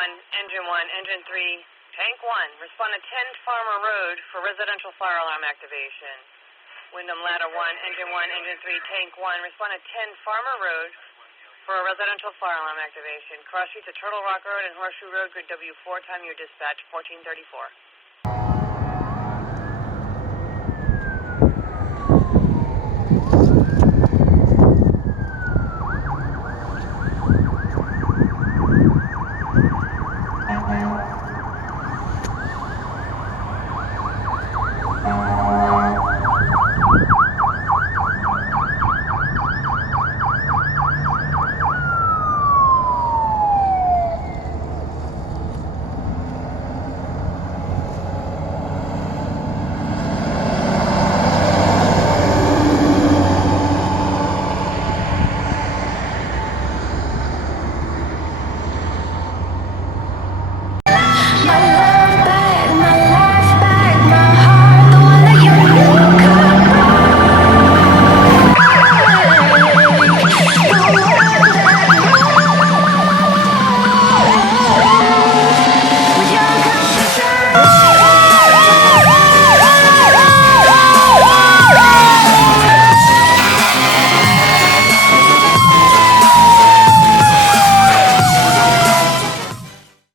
Engine 1, Engine 3, Tank 1. Respond to 10 Farmer Road for residential fire alarm activation. Windham Ladder 1, Engine 1, Engine 3, Tank 1. Respond to 10 Farmer Road for a residential fire alarm activation. Cross streets at Turtle Rock Road and Horseshoe Road, grid W4. Time your dispatch, 1434.